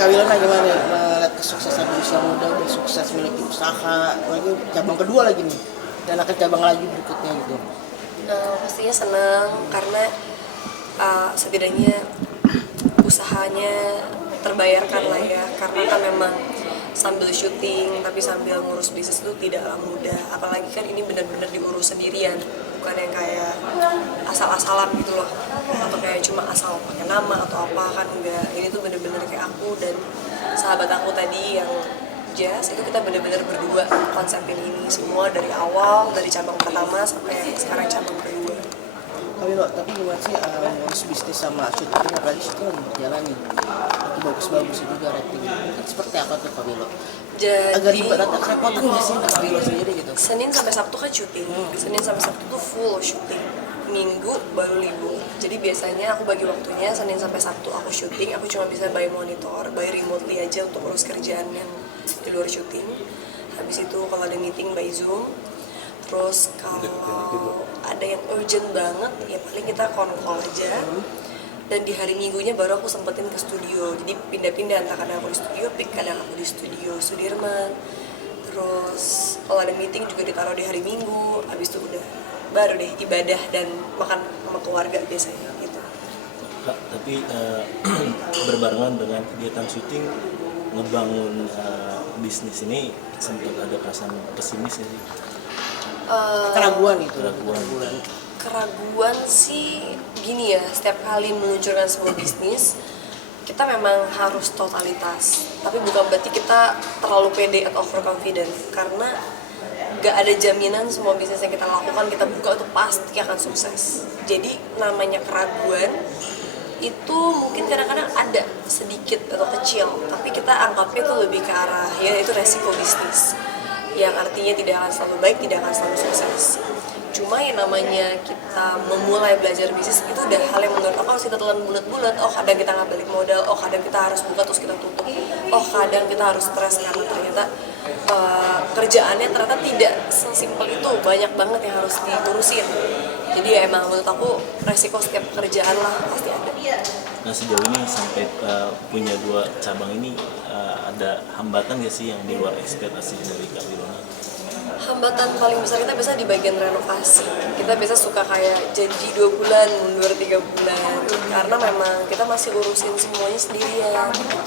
Kak Wilona gimana nih melihat kesuksesan di usia muda dan sukses memiliki usaha, lagi cabang kedua lagi nih, dan akan cabang lagi berikutnya gitu. Pastinya senang karena setidaknya usahanya terbayarkan lah ya, karena kan memang sambil syuting tapi sambil ngurus bisnis itu tidaklah mudah, apalagi kan ini benar-benar diurus sendirian, bukan yang kayak asal-asalan gitu loh, atau kayak cuma asal pakai nama atau apa, kan enggak. Ini tuh benar-benar kayak aku dan sahabat aku tadi yang Jazz, itu kita benar-benar berdua konsepin ini semua dari awal, dari cabang pertama sampai sekarang cabang kedua. Kak Wilo, tapi gimana sih ngurus bisnis sama syuting, apalagi syuting lagi berjalan nih, lagi bagus-bagus juga rating, seperti apa tuh Kak Wilo? Agak Jadi ribet atau kerepotan nggak sih Kak Wilo sendiri gitu? Senin sampai Sabtu kan syuting. Senin sampai Sabtu tuh full syuting. Minggu baru libur. Jadi biasanya aku bagi waktunya Senin sampai Sabtu aku syuting. Aku cuma bisa by monitor, by remotely aja untuk urus kerjaan yang di luar syuting. Habis itu kalau ada meeting by Zoom. Terus kalau ada yang urgent banget, ya paling kita call aja. Dan di hari minggunya baru aku sempetin ke studio, jadi pindah-pindah, entah kadang aku di studio Pik, kadang aku di studio Sudirman. Terus kalau ada meeting juga ditaruh di hari Minggu, habis itu udah baru deh ibadah dan makan sama keluarga biasanya gitu. Kak, tapi berbarengan dengan kegiatan syuting ngebangun bisnis ini sempat ada perasaan pesimis ya sih? Keraguan gitu. Keraguan sih gini ya, setiap kali meluncurkan sebuah bisnis kita memang harus totalitas, tapi bukan berarti kita terlalu pede atau overconfident, karena gak ada jaminan semua bisnis yang kita lakukan kita buka itu pasti akan sukses. Jadi namanya keraguan itu mungkin kadang-kadang ada sedikit atau kecil, tapi kita anggapnya itu lebih ke arah ya itu resiko bisnis, yang artinya tidak akan selalu baik, tidak akan selalu sukses. Cuma yang namanya kita memulai belajar bisnis itu udah hal yang menurut aku harus kita telan bulat-bulat. Oh kadang kita nggak balik modal, oh kadang kita harus buka terus kita tutup, oh kadang kita harus stres karena ternyata kerjaannya ternyata tidak sesimpel itu, banyak banget yang harus diturusin. Jadi ya emang menurut aku resiko setiap pekerjaan lah pasti ada. Nah sejauh ini sampai punya 2 cabang ini ada hambatan gak sih yang di luar ekspektasi dari Kak Wilona? Hambatan paling besar kita biasa di bagian renovasi. Kita biasa suka kayak janji 2 bulan, mundur 3 bulan, karena memang kita masih urusin semuanya sendirian gitu.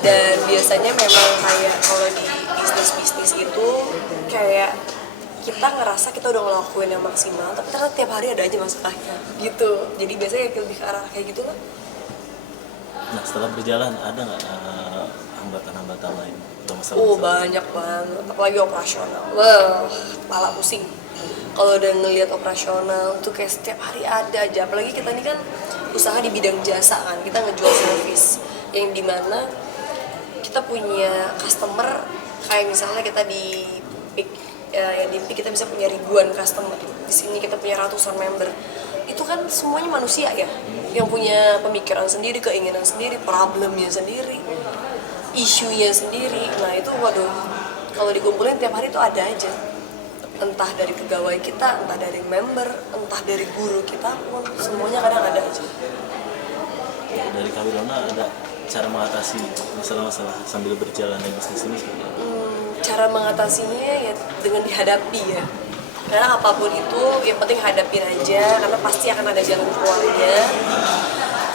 Dan biasanya memang kayak kalau di bisnis itu kayak kita ngerasa kita udah ngelakuin yang maksimal, tapi ternyata tiap hari ada aja masalahnya gitu. Jadi biasanya lebih ke arah kayak gitu lah. Nah setelah berjalan ada nggak hambatan-hambatan lain atau masalah? Banyak banget, apalagi operasional. Wah, kepala pusing. Kalau udah ngelihat operasional tuh kayak setiap hari ada aja. Apalagi kita ini kan usaha di bidang jasa kan, kita ngejual service yang dimana kita punya customer kayak misalnya kita di Peak, ya di Peak kita bisa punya ribuan customer. Di sini kita punya ratusan member. Itu kan semuanya manusia ya, yang punya pemikiran sendiri, keinginan sendiri, problemnya sendiri, isunya sendiri. Nah itu waduh, kalau dikumpulin tiap hari itu ada aja. Entah dari pegawai kita, entah dari member, entah dari guru kita pun, semuanya kadang ada aja. Dari Kak Wilona ada cara mengatasi masalah-masalah sambil berjalannya bisnis ini? Cara mengatasinya ya dengan dihadapi ya. Karena apapun itu yang penting hadapin aja, karena pasti akan ada jalan keluarnya.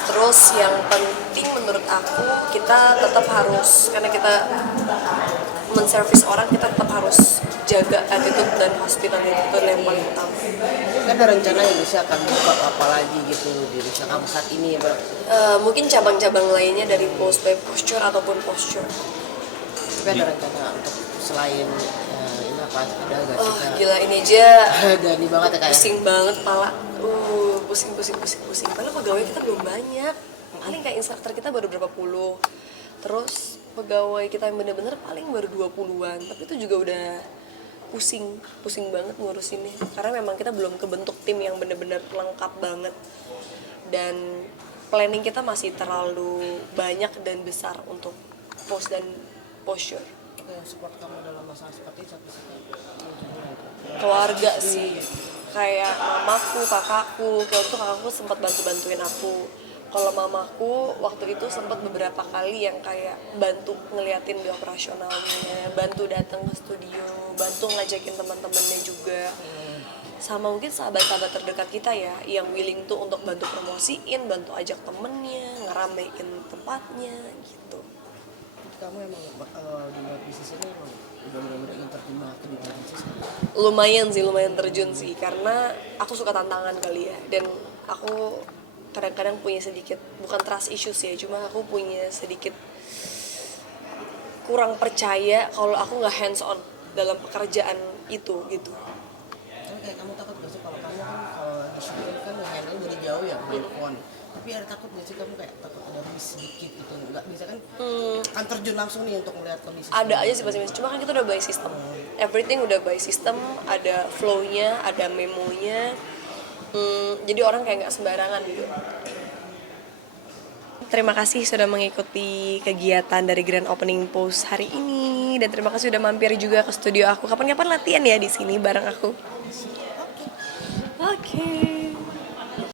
Terus yang penting menurut aku kita tetap harus, karena kita menservis orang, kita tetap harus jaga attitude dan hospitality, itu yang paling utama. Kan ada rencana yang bisa akan buka apa lagi gitu di usaha kamu saat ini ya Bang? Mungkin cabang-cabang lainnya dari pose by posture ataupun posture. Tapi ada rencana untuk selain ini apa, ada gak sih Kak? Gila ini aja Gani banget ya Kak ya? pusing banget pala. Pusing. Padahal pegawai kita belum banyak. Paling kayak instruktur kita baru berapa puluh. Terus pegawai kita yang bener-bener paling baru 20-an. Tapi itu juga udah pusing banget ngurusinnya. Karena memang kita belum kebentuk tim yang bener-bener lengkap banget. Dan planning kita masih terlalu banyak dan besar untuk pose dan posture. Yang support kamu dalam masalah seperti itu? Keluarga sih. kayak mamaku, kakakku. Kayak untuk kakakku sempat bantuin aku. Kalau mamaku waktu itu sempat beberapa kali yang kayak bantu ngeliatin di operasionalnya, bantu datang ke studio, bantu ngajakin teman-temannya juga. Sama mungkin sahabat-sahabat terdekat kita ya, yang willing tuh untuk bantu promosiin, bantu ajak temennya, ngeramein tempatnya gitu. Kamu emang di bisnis ini emang udah benar-benar ingin terjun banget di bisnis. Lumayan terjun sih, karena aku suka tantangan kali ya. Dan aku kadang-kadang punya sedikit, bukan trust issues ya, cuma aku punya sedikit kurang percaya kalau aku nggak hands on dalam pekerjaan itu gitu. Kan kayak kamu takut gak sih kalau kamu kan kalau di syuting kan handle dari jauh ya by phone, tapi ada takut gak sih kamu kayak takut ada miss sedikit gitu, nggak bisa kan terjun langsung nih untuk melihat kondisi. Ada aja sih pasti, cuma kan kita udah by system, everything udah by system, ada flow-nya, ada memonya. Jadi orang kayak nggak sembarangan gitu. Terima kasih sudah mengikuti kegiatan dari Grand Opening Post hari ini, dan terima kasih sudah mampir juga ke studio aku. Kapan-kapan latihan ya di sini bareng aku. Oke.